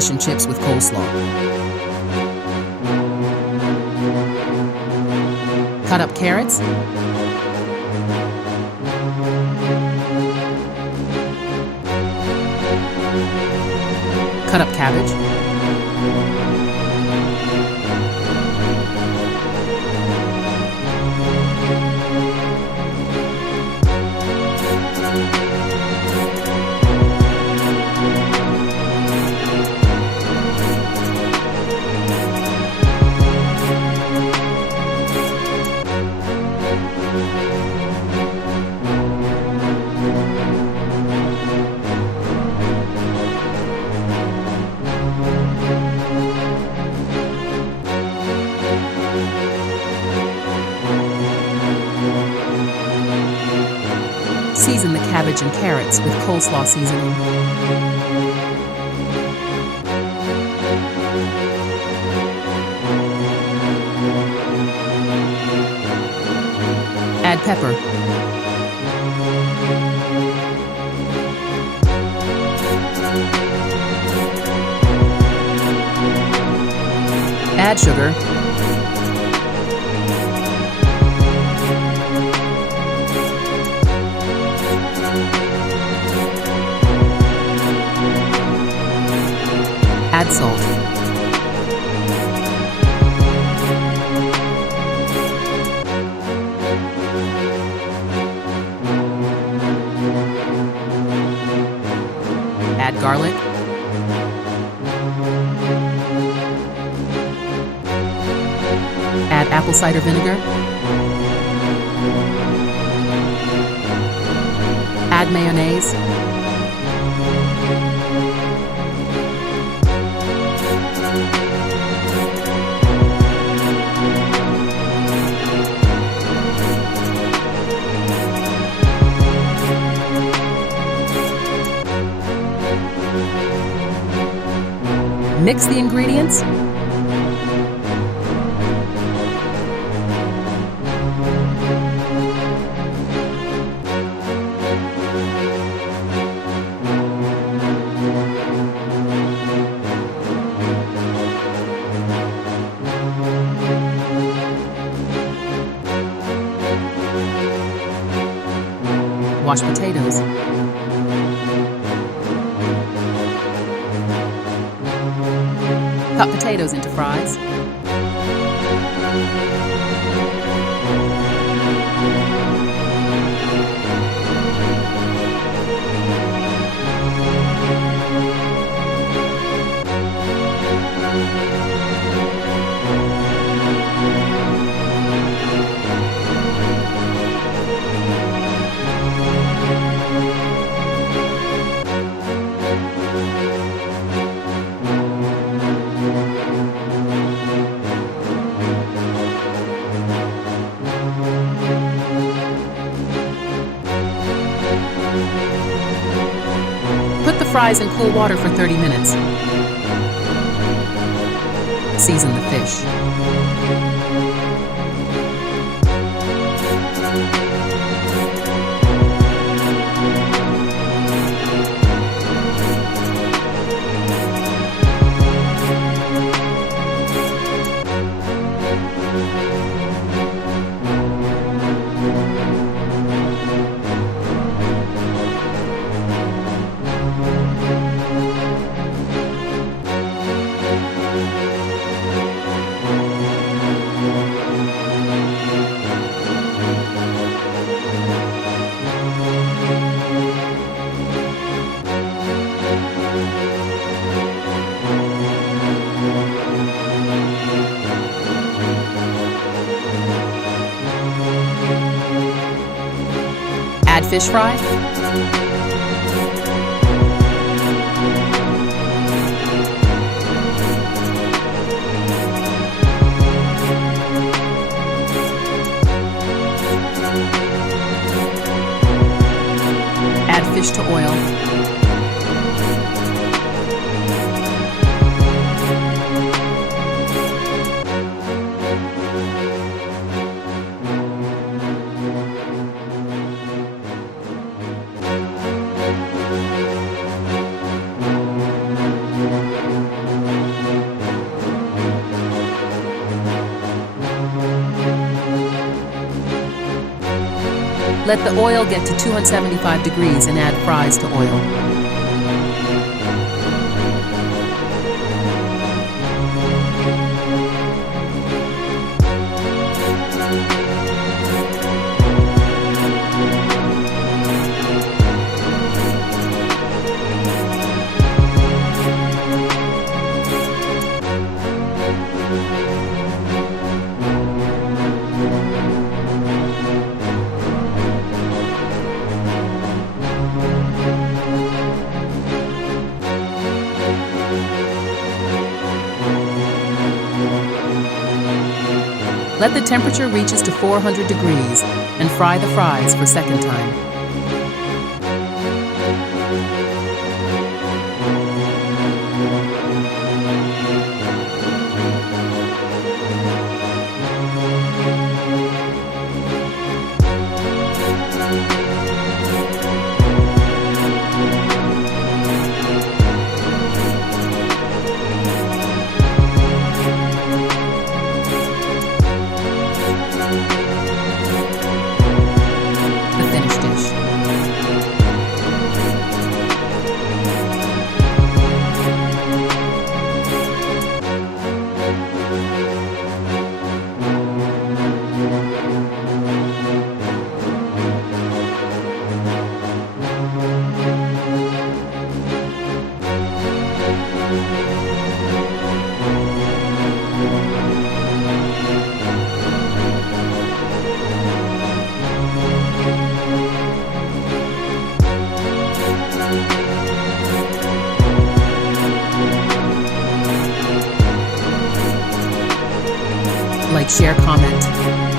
fish and chips with coleslaw. Cut up carrots. Cut up cabbage. Season the cabbage and carrots with coleslaw seasoning. Add pepper. Add sugar. Add salt. Add garlic. Add apple cider vinegar. Add mayonnaise. Mix the ingredients. Wash potatoes. Cut potatoes into fries. Put the fries in cool water for 30 minutes. Season the fish. Add fish fry. Add fish to oil. Let the oil get to 275 degrees and add fries to oil. Let the temperature reaches to 400 degrees and fry the fries for second time. Like, share, comment.